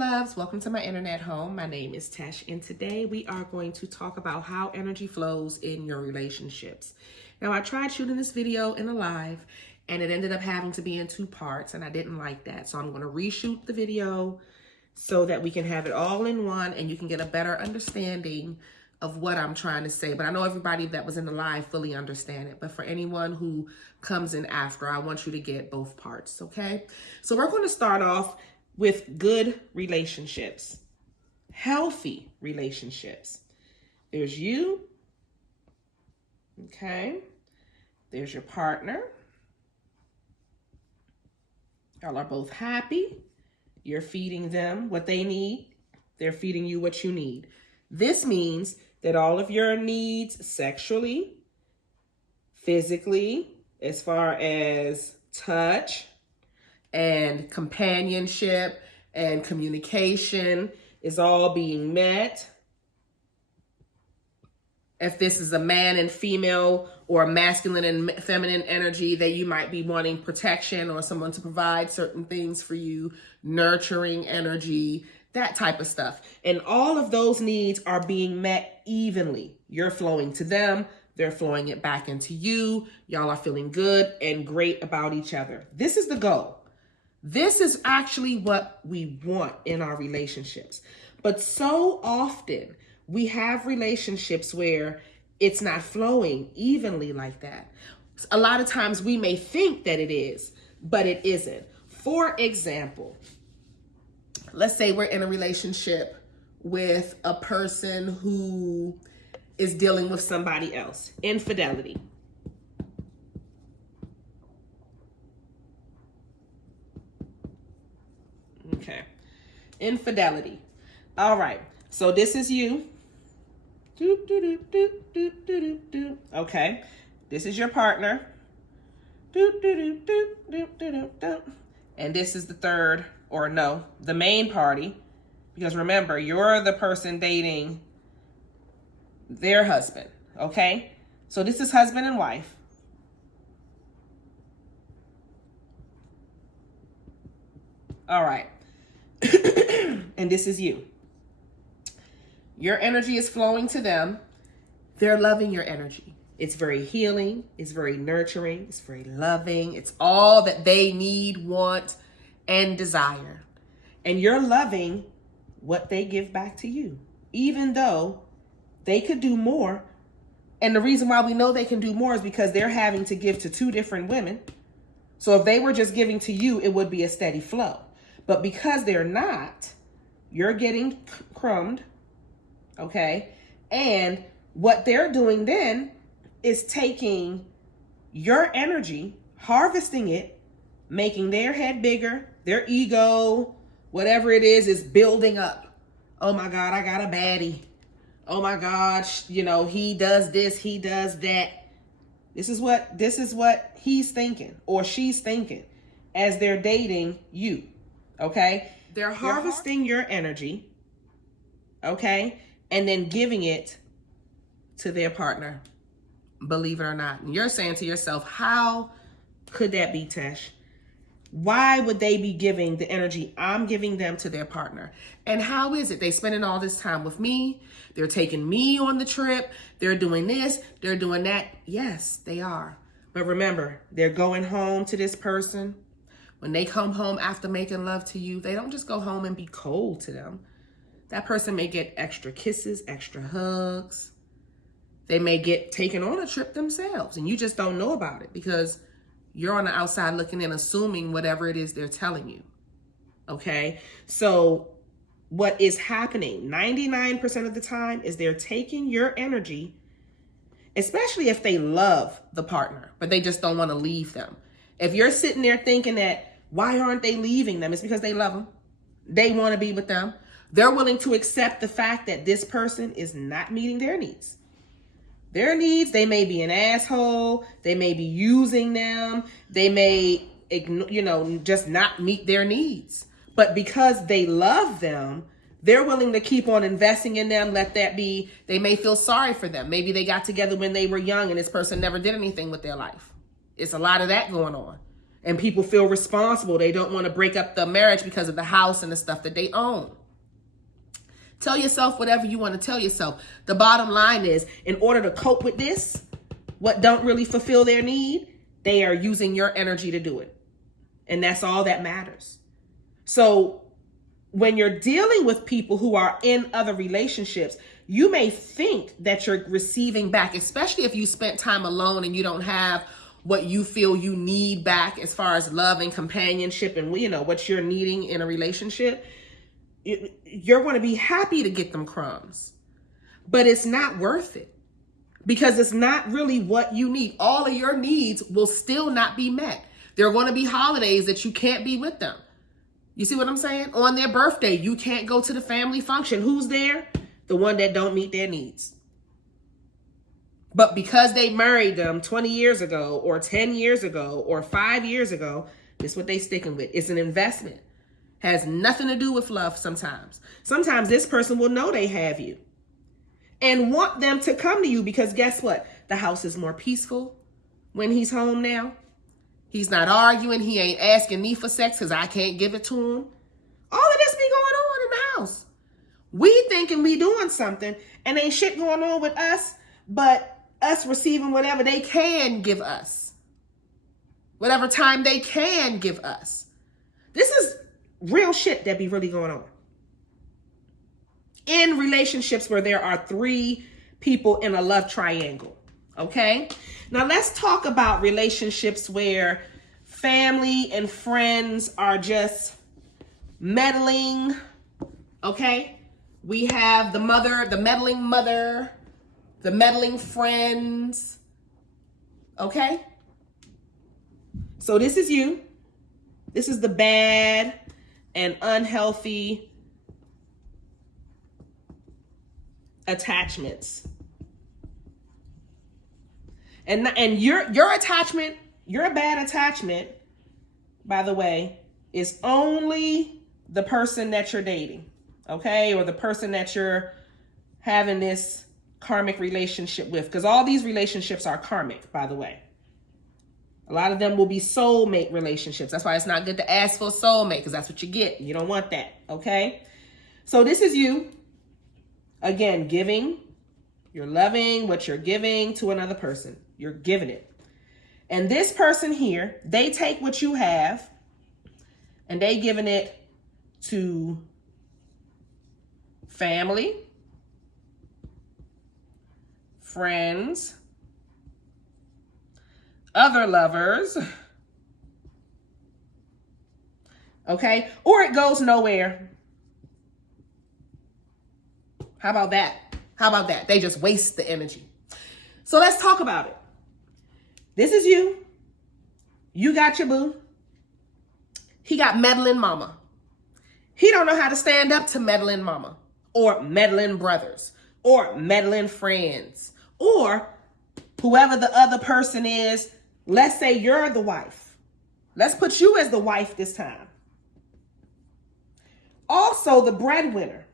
loves, welcome to my internet home. My name is Tesh, and today we are going to talk about how energy flows in your relationships. Now, I tried shooting this video in a live, and it ended up having to be in 2 parts, and I didn't like that. So I'm going to reshoot the video so that we can have it all in one, and you can get a better understanding of what I'm trying to say. But I know everybody that was in the live fully understand it. But for anyone who comes in after, I want you to get both parts, okay? So we're going to start off with good relationships, healthy relationships. There's you, okay? There's your partner. Y'all are both happy. You're feeding them what they need. They're feeding you what you need. This means that all of your needs sexually, physically, as far as touch, and companionship and communication is all being met. If this is a man and female or a masculine and feminine energy that you might be wanting protection or someone to provide certain things for you, nurturing energy, that type of stuff. And all of those needs are being met evenly. You're flowing to them. They're flowing it back into you. Y'all are feeling good and great about each other. This is the goal. This is actually what we want in our relationships. But so often we have relationships where it's not flowing evenly like that. A lot of times we may think that it is, but it isn't. For example, let's say we're in a relationship with a person who is dealing with somebody else. Infidelity. Okay. Infidelity. All right. So this is you. Okay. This is your partner. And this is the third, or no, the main party. Because remember, you're the person dating their husband. Okay. So this is husband and wife. All right. And this is you. Your energy is flowing to them. They're loving your energy. It's very healing. It's very nurturing. It's very loving. It's all that they need, want, and desire. And you're loving what they give back to you, even though they could do more. And the reason why we know they can do more is because they're having to give to 2 different women. So if they were just giving to you, it would be a steady flow. But because they're not, you're getting crumbed, okay? And what they're doing then is taking your energy, harvesting it, making their head bigger, their ego, whatever it is building up. Oh my God, I got a baddie. Oh my gosh, he does this, he does that. This is what he's thinking or she's thinking as they're dating you. Okay, they're harvesting your energy, okay, and then giving it to their partner, believe it or not. And you're saying to yourself, how could that be, Tesh? Why would they be giving the energy I'm giving them to their partner? And how is it? They spending all this time with me. They're taking me on the trip. They're doing this. They're doing that. Yes, they are. But remember, they're going home to this person. When they come home after making love to you, they don't just go home and be cold to them. That person may get extra kisses, extra hugs. They may get taken on a trip themselves, and you just don't know about it because you're on the outside looking in, assuming whatever it is they're telling you. Okay? So what is happening 99% of the time is they're taking your energy, especially if they love the partner, but they just don't want to leave them. If you're sitting there thinking that, why aren't they leaving them? It's because they love them. They want to be with them. They're willing to accept the fact that this person is not meeting their needs. Their needs, they may be an asshole. They may be using them. They may, just not meet their needs. But because they love them, they're willing to keep on investing in them. Let that be, they may feel sorry for them. Maybe they got together when they were young and this person never did anything with their life. It's a lot of that going on. And people feel responsible. They don't want to break up the marriage because of the house and the stuff that they own. Tell yourself whatever you want to tell yourself. The bottom line is, in order to cope with this, what don't really fulfill their need, they are using your energy to do it. And that's all that matters. So when you're dealing with people who are in other relationships, you may think that you're receiving back, especially if you spent time alone and you don't have what you feel you need back as far as love and companionship and, you know, what you're needing in a relationship. You're going to be happy to get them crumbs, but it's not worth it because it's not really what you need. All of your needs will still not be met. There are going to be holidays that you can't be with them. You see what I'm saying? On their birthday, you can't go to the family function. Who's there? The one that don't meet their needs. But because they married them 20 years ago or 10 years ago or 5 years ago, this is what they sticking with. It's an investment. Has nothing to do with love sometimes. Sometimes this person will know they have you and want them to come to you because guess what? The house is more peaceful when he's home now. He's not arguing. He ain't asking me for sex because I can't give it to him. All of this be going on in the house. We thinking we doing something and ain't shit going on with us, but us receiving whatever they can give us. Whatever time they can give us. This is real shit that be really going on. In relationships where there are 3 people in a love triangle. Okay? Now let's talk about relationships where family and friends are just meddling. Okay? We have the meddling mother, the meddling friends. Okay? So this is you. This is the bad and unhealthy attachments. And your attachment, your bad attachment, by the way, is only the person that you're dating, okay? Or the person that you're having this karmic relationship with. Because all these relationships are karmic, by the way. A lot of them will be soulmate relationships. That's why it's not good to ask for a soulmate because that's what you get. You don't want that, okay? So this is you, again, giving. You're loving what you're giving to another person. You're giving it. And this person here, they take what you have and they giving it to family, friends, other lovers, okay? Or it goes nowhere. How about that? How about that? They just waste the energy. So let's talk about it. This is you. You got your boo. He got meddling mama. He don't know how to stand up to meddling mama or meddling brothers or meddling friends or whoever the other person is. Let's say you're the wife. Let's put you as the wife this time. Also the breadwinner.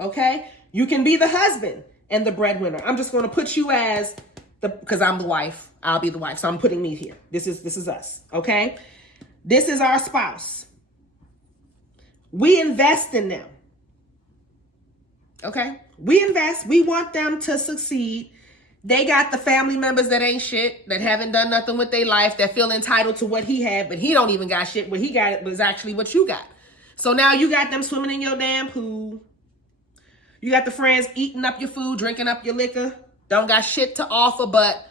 Okay? You can be the husband and the breadwinner. I'm just going to put you as because I'm the wife. I'll be the wife. So I'm putting me here. This is us. Okay? This is our spouse. We invest in them. Okay? We invest. We want them to succeed. They got the family members that ain't shit, that haven't done nothing with their life, that feel entitled to what he had, but he don't even got shit. What he got was actually what you got. So now you got them swimming in your damn pool. You got the friends eating up your food, drinking up your liquor. Don't got shit to offer but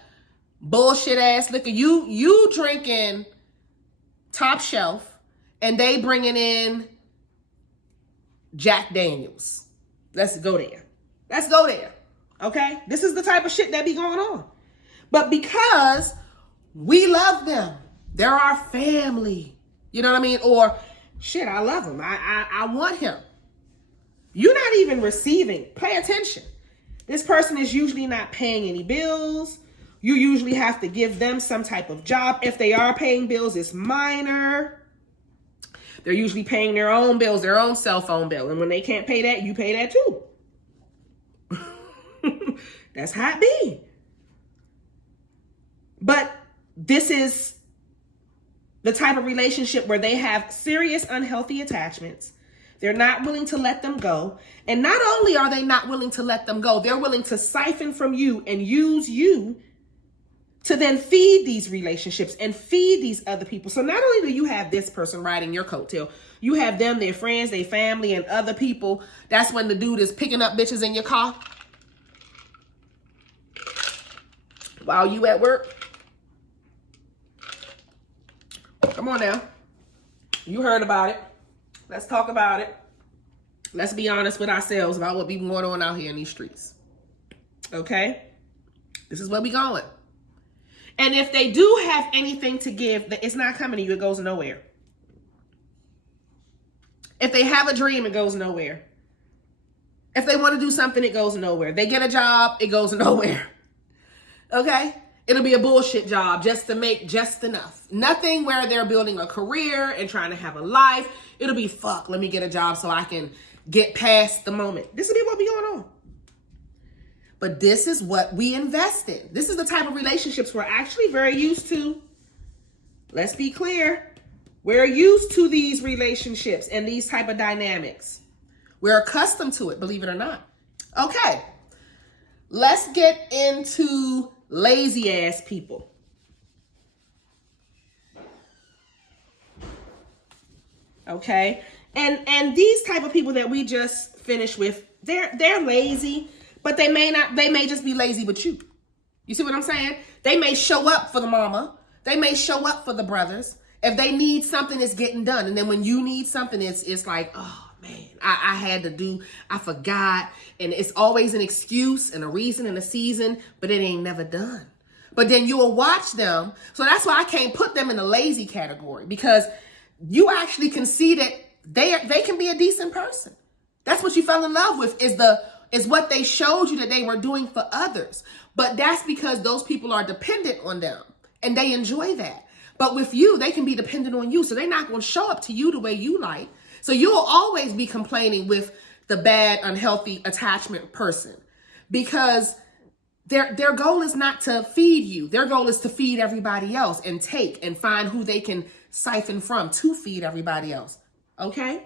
bullshit ass liquor. You drinking top shelf and they bringing in Jack Daniels. Let's go there. Let's go there. Okay? This is the type of shit that be going on. But because we love them, they're our family. You know what I mean? Or, shit, I love him. I want him. You're not even receiving. Pay attention. This person is usually not paying any bills. You usually have to give them some type of job. If they are paying bills, it's minor. They're usually paying their own bills, their own cell phone bill. And when they can't pay that, you pay that too. That's how it be. But This is the type of relationship where they have serious unhealthy attachments. They're not willing to let them go. And not only are they not willing to let them go, they're willing to siphon from you and use you to then feed these relationships and feed these other people. So not only do you have this person riding your coattail, you have them, their friends, their family, and other people. That's when the dude is picking up bitches in your car while you at work. Come on now. You heard about it. Let's talk about it. Let's be honest with ourselves about what be going on out here in these streets. Okay? This is where we going. And if they do have anything to give, it's not coming to you. It goes nowhere. If they have a dream, it goes nowhere. If they want to do something, it goes nowhere. They get a job, it goes nowhere. Okay? It'll be a bullshit job just to make just enough. Nothing where they're building a career and trying to have a life. It'll be, fuck, let me get a job so I can get past the moment. This will be what be going on. But this is what we invest in. This is the type of relationships we're actually very used to. Let's be clear. We're used to these relationships and these type of dynamics. We're accustomed to it, believe it or not. Okay. Let's get into lazy ass people. Okay? And these type of people that we just finished with, they're lazy, but they may just be lazy with you. You see what I'm saying? They may show up for the mama. They may show up for the brothers. If they need something, it's getting done. And then when you need something, it's like, oh man, I had to do, I forgot. And it's always an excuse and a reason and a season, but it ain't never done. But then you will watch them. So that's why I can't put them in the lazy category, because you actually can see that they can be a decent person. That's what you fell in love with, is what they showed you that they were doing for others. But that's because those people are dependent on them and they enjoy that. But with you, they can be dependent on you. So they're not going to show up to you the way you like. So you'll always be complaining with the bad, unhealthy attachment person, because their goal is not to feed you. Their goal is to feed everybody else and take and find who they can siphon from to feed everybody else. Okay?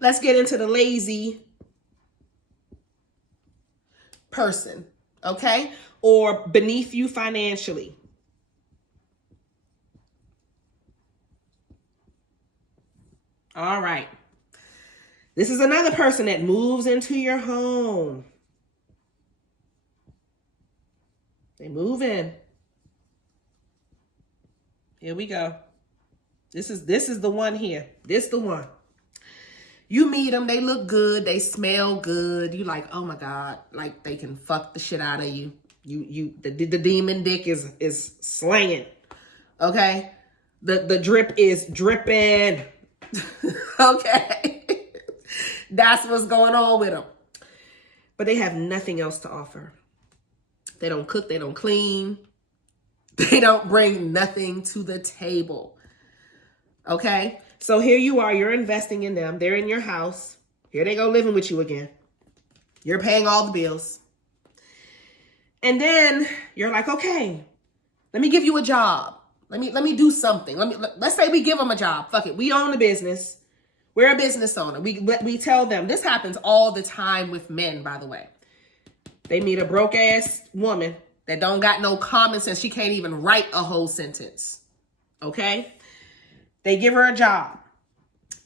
Let's get into the lazy person, okay? Or beneath you financially. All right. This is another person that moves into your home. They move in. Here we go. This is the one here. This the one. You meet them, they look good, they smell good. You like, oh my God, like they can fuck the shit out of you. The demon dick is slanging. Okay? The drip is dripping. Okay? That's what's going on with them. But they have nothing else to offer. They don't cook, they don't clean. They don't bring nothing to the table. Okay? So here you are, you're investing in them. They're in your house. Here they go living with you again. You're paying all the bills. And then you're like, okay, let me give you a job. Let me do something. Let's say we give them a job. Fuck it. We own a business. We're a business owner. We tell them, this happens all the time with men, by the way. They meet a broke ass woman that don't got no common sense. She can't even write a whole sentence. Okay? They give her a job.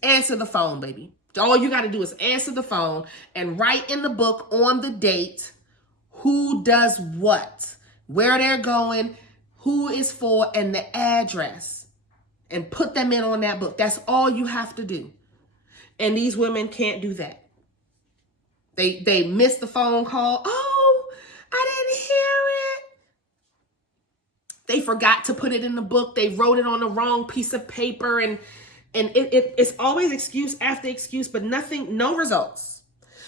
Answer the phone, baby. All you got to do is answer the phone and write in the book on the date who does what, where they're going, who is for, and the address. And put them in on that book. That's all you have to do. And these women can't do that. They miss the phone call. Oh, I didn't hear it. They forgot to put it in the book. They wrote it on the wrong piece of paper. And it's always excuse after excuse, but nothing, no results.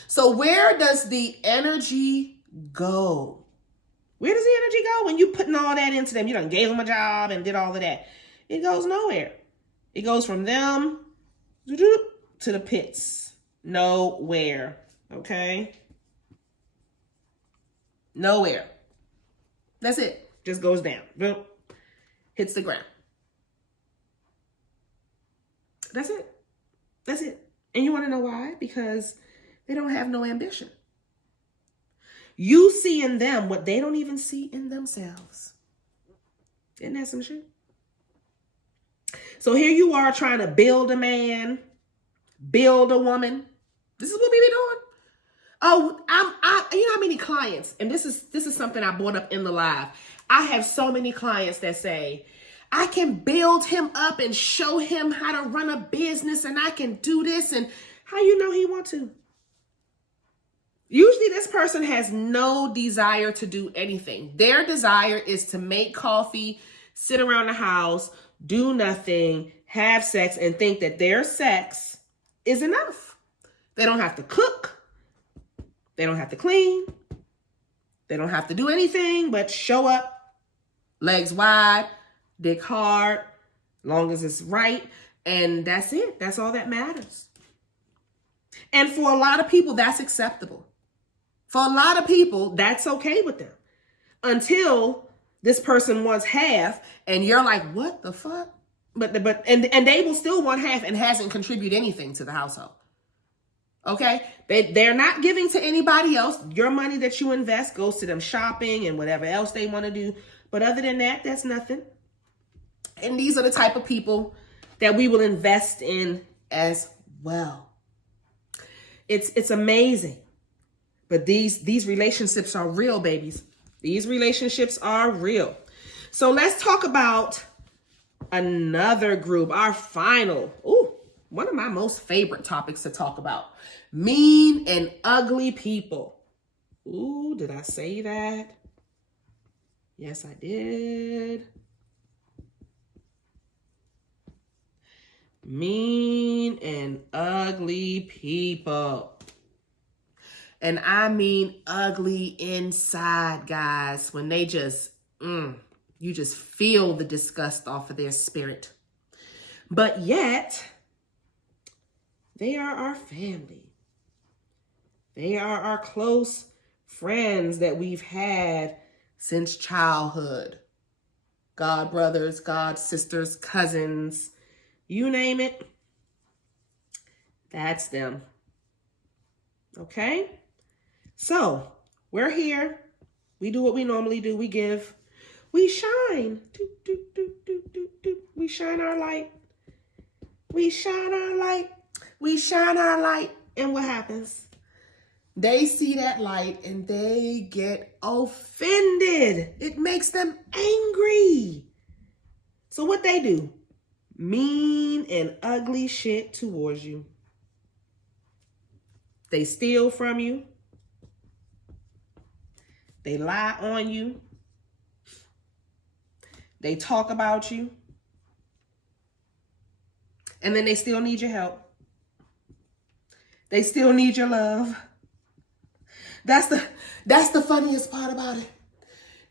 So where does the energy go? Where does the energy go when you putting all that into them? You done gave them a job and did all of that. It goes nowhere. It goes from them to the pits. Nowhere. Okay? Nowhere. That's it. Just goes down. hits the ground. That's it. That's it. And you want to know why? Because they don't have no ambition. You see in them what they don't even see in themselves. Isn't that some shit? So here you are trying to build a man, build a woman. This is what we be doing. Oh, you know how many clients, and this is something I brought up in the live. I have so many clients that say, I can build him up and show him how to run a business, and I can do this. And how you know he want to? Usually this person has no desire to do anything. Their desire is to make coffee, sit around the house, do nothing, have sex, and think that their sex is enough. They don't have to cook. They don't have to clean. They don't have to do anything but show up, legs wide, dick hard, long as it's right. And that's it. That's all that matters. And for a lot of people, that's acceptable. For a lot of people, that's okay with them. Until this person wants half and you're like, what the fuck? But they will still want half and hasn't contributed anything to the household. Okay? They're not giving to anybody else. Your money that you invest goes to them shopping and whatever else they want to do. But other than that, that's nothing. And these are the type of people that we will invest in as well. It's amazing. But these relationships are real, babies. These relationships are real. So let's talk about another group, our final, one of my most favorite topics to talk about. Mean and ugly people. Ooh, did I say that? Yes, I did. Mean and ugly people. And I mean ugly inside, guys. When they just, you just feel the disgust off of their spirit. But yet, they are our family. They are our close friends that we've had since childhood. God brothers, God sisters, cousins, you name it. That's them. Okay? So, we're here. We do what we normally do. We give. We shine. We shine our light. We shine our light. We shine our light. And what happens? They see that light and they get offended. It makes them angry. So what they do? Mean and ugly shit towards you. They steal from you. They lie on you. They talk about you. And then they still need your help. They still need your love. That's the funniest part about it.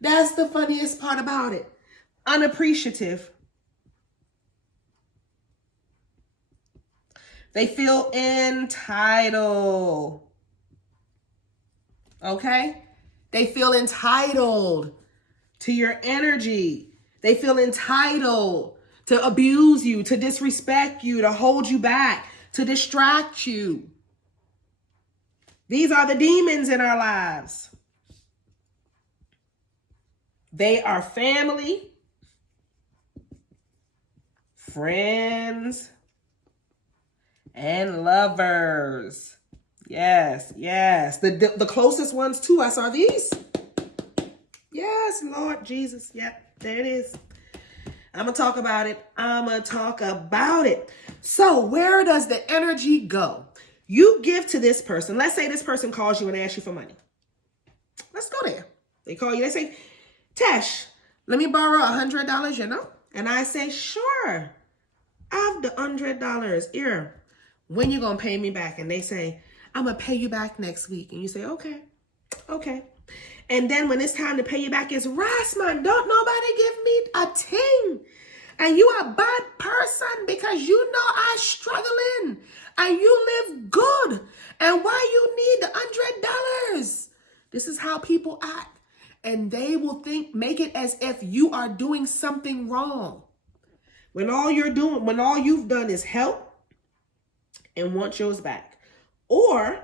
That's the funniest part about it. Unappreciative. They feel entitled. Okay? They feel entitled to your energy. They feel entitled to abuse you, to disrespect you, to hold you back, to distract you. These are the demons in our lives. They are family, friends, and lovers. Yes, yes. The closest ones to us are these. Yes, Lord Jesus. Yep, there it is. I'm going to talk about it. So where does the energy go? You give to this person. Let's say this person calls you and asks you for money. Let's go there. They call you. They say, Tesh, let me borrow $100, And I say, sure. I have the $100 here. When you going to pay me back? And they say, I'm going to pay you back next week. And you say, okay. And then when it's time to pay you back, it's Rossman, don't nobody give me a ting. And you a bad person because you know I struggling and you live good. And why you need the $100? This is how people act. And they will make it as if you are doing something wrong. When all you've done is help and want yours back. Or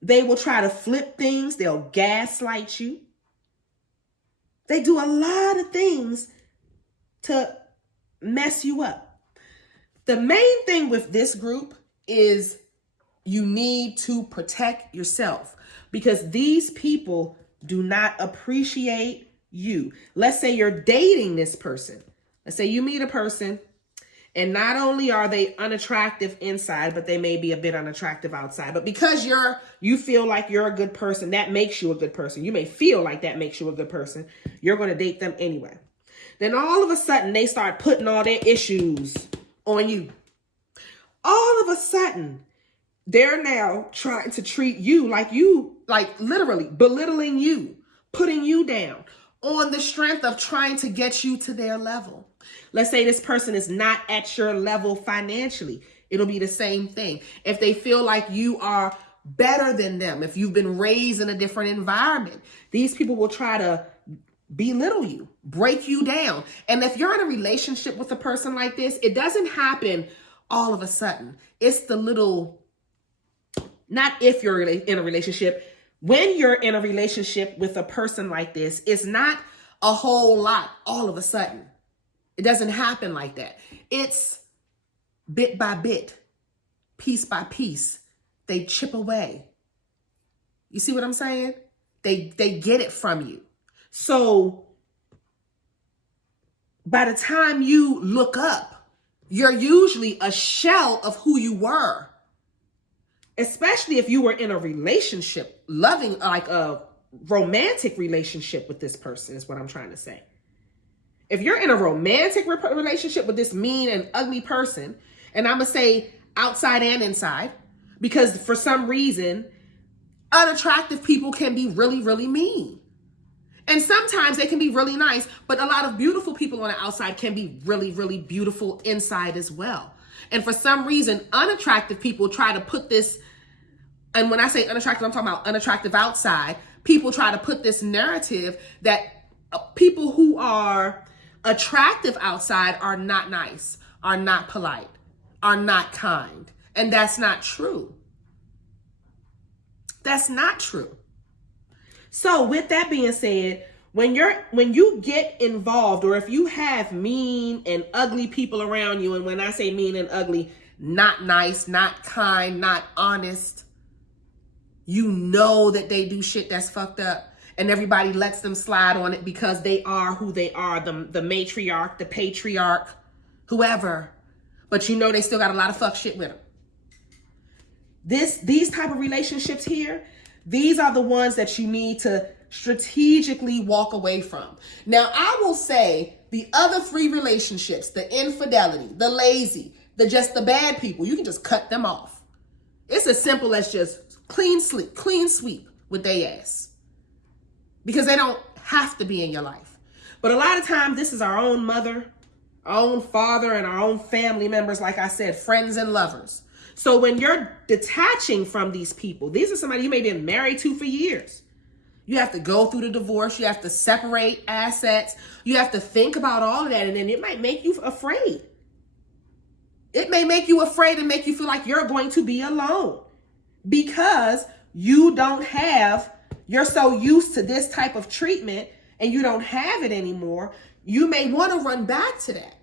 they will try to flip things. They'll gaslight you. They do a lot of things to mess you up. The main thing with this group is you need to protect yourself, because these people do not appreciate you. Let's say you're dating this person. Let's say you meet a person and not only are they unattractive inside, but they may be a bit unattractive outside. But because you feel like you're a good person, that makes you a good person. You may feel like that makes you a good person. You're going to date them anyway. Then all of a sudden they start putting all their issues on you. All of a sudden, they're now trying to treat you, like literally belittling you, putting you down on the strength of trying to get you to their level. Let's say this person is not at your level financially. It'll be the same thing. If they feel like you are better than them, if you've been raised in a different environment, these people will try to belittle you, break you down. And if you're in a relationship with a person like this, it doesn't happen all of a sudden. It's the little... Not if you're in a relationship. When you're in a relationship with a person like this, it's not a whole lot all of a sudden. It doesn't happen like that. It's bit by bit, piece by piece. They chip away. You see what I'm saying? They get it from you. So by the time you look up, you're usually a shell of who you were. Especially if you were in a relationship, loving, like a romantic relationship with this person, is what I'm trying to say. If you're in a romantic relationship with this mean and ugly person, and I'm going to say outside and inside, because for some reason, unattractive people can be really, really mean. And sometimes they can be really nice, but a lot of beautiful people on the outside can be really, really beautiful inside as well. And for some reason, unattractive people try to put this, and when I say unattractive, I'm talking about unattractive outside. People try to put this narrative that people who are attractive outside are not nice, are not polite, are not kind. And that's not true. That's not true. So with that being said, when you get involved, or if you have mean and ugly people around you, and when I say mean and ugly, not nice, not kind, not honest, you know that they do shit that's fucked up, and everybody lets them slide on it because they are who they are, the matriarch, the patriarch, whoever. But you know they still got a lot of fuck shit with them. These type of relationships here, these are the ones that you need to strategically walk away from. Now, I will say the other three relationships, the infidelity, the lazy, the bad people, you can just cut them off. It's as simple as just clean sweep with their ass, because they don't have to be in your life. But a lot of times this is our own mother, our own father, and our own family members, like I said, friends and lovers. So when you're detaching from these people, these are somebody you may have been married to for years. You have to go through the divorce. You have to separate assets. You have to think about all of that. And then it might make you afraid. It may make you afraid and make you feel like you're going to be alone, because you're so used to this type of treatment and you don't have it anymore. You may want to run back to that.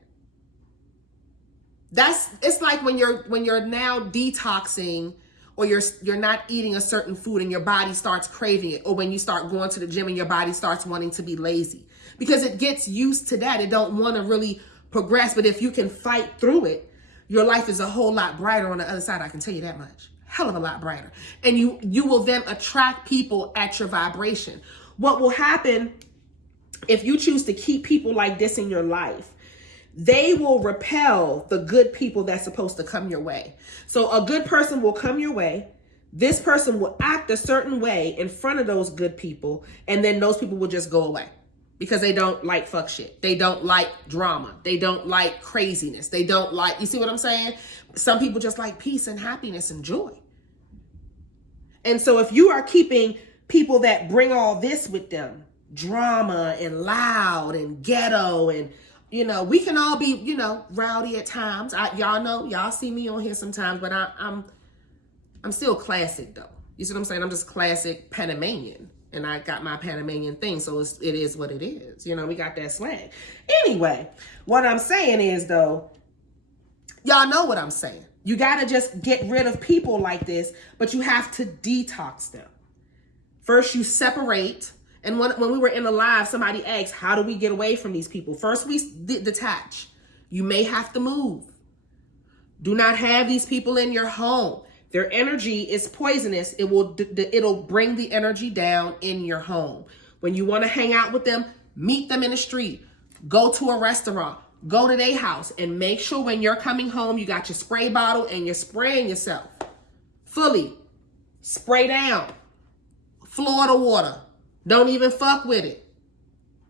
It's like when you're now detoxing, or you're not eating a certain food and your body starts craving it, or when you start going to the gym and your body starts wanting to be lazy, because it gets used to that. It don't want to really progress. But if you can fight through it, your life is a whole lot brighter on the other side. I can tell you that much. Hell of a lot brighter. And you will then attract people at your vibration. What will happen if you choose to keep people like this in your life? They will repel the good people that's supposed to come your way. So a good person will come your way. This person will act a certain way in front of those good people, and then those people will just go away because they don't like fuck shit. They don't like drama. They don't like craziness. They don't like, you see what I'm saying? Some people just like peace and happiness and joy. And so if you are keeping people that bring all this with them, drama and loud and ghetto, and we can all be rowdy at times. Y'all know, y'all see me on here sometimes, but I'm still classic though. You see what I'm saying? I'm just classic Panamanian, and I got my Panamanian thing, so it is what it is. We got that slang. Anyway, what I'm saying is though, y'all know what I'm saying. You gotta just get rid of people like this, but you have to detox them. First, you separate. And when we were in the live, somebody asked, how do we get away from these people? First, we detach. You may have to move. Do not have these people in your home. Their energy is poisonous. It'll bring the energy down in your home. When you want to hang out with them, meet them in the street. Go to a restaurant. Go to their house. And make sure when you're coming home, you got your spray bottle and you're spraying yourself. Fully. Spray down. Florida water. Don't even fuck with it.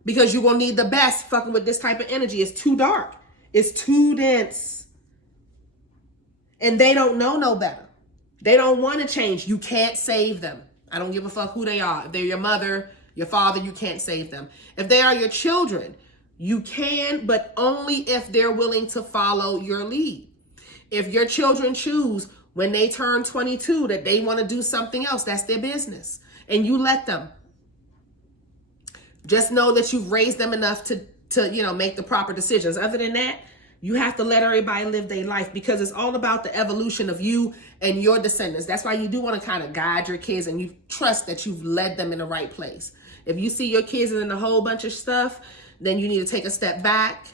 Because you're going to need the best fucking with this type of energy. It's too dark. It's too dense. And they don't know no better. They don't want to change. You can't save them. I don't give a fuck who they are. If they're your mother, your father, you can't save them. If they are your children, you can, but only if they're willing to follow your lead. If your children choose when they turn 22 that they want to do something else, that's their business. And you let them. Just know that you've raised them enough to make the proper decisions. Other than that, you have to let everybody live their life, because it's all about the evolution of you and your descendants. That's why you do want to kind of guide your kids, and you trust that you've led them in the right place. If you see your kids in a whole bunch of stuff, then you need to take a step back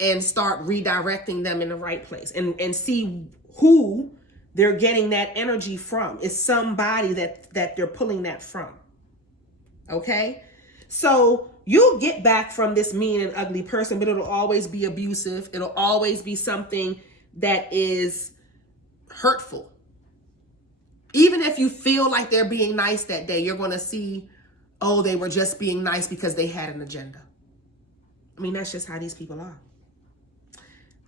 and start redirecting them in the right place, and see who they're getting that energy from. It's somebody that they're pulling that from. Okay? So you'll get back from this mean and ugly person, but it'll always be abusive. It'll always be something that is hurtful. Even if you feel like they're being nice that day, you're going to see, oh, they were just being nice because they had an agenda. I mean, that's just how these people are.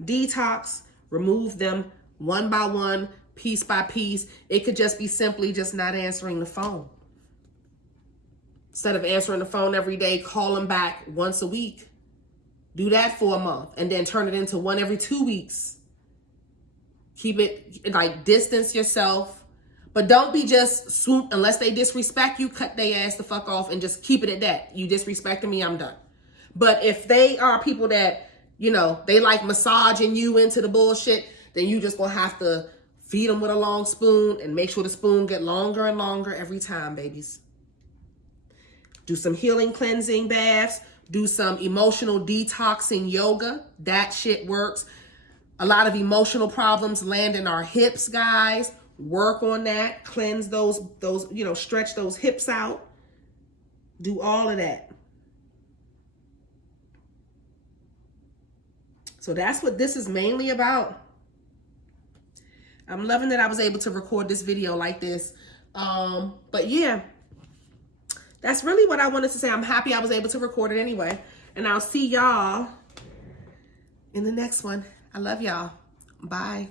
Detox, remove them one by one, piece by piece. It could just be simply just not answering the phone. Instead of answering the phone every day, call them back once a week. Do that for a month, and then turn it into one every 2 weeks. Keep it, like, distance yourself. But don't be just swoop. Unless they disrespect you, cut their ass the fuck off and just keep it at that. You disrespecting me, I'm done. But if they are people that, they like massaging you into the bullshit, then you just gonna have to feed them with a long spoon and make sure the spoon get longer and longer every time, babies. Do some healing cleansing baths. Do some emotional detoxing yoga. That shit works. A lot of emotional problems land in our hips, guys. Work on that. Cleanse those, stretch those hips out. Do all of that. So that's what this is mainly about. I'm loving that I was able to record this video like this. But yeah. That's really what I wanted to say. I'm happy I was able to record it anyway. And I'll see y'all in the next one. I love y'all. Bye.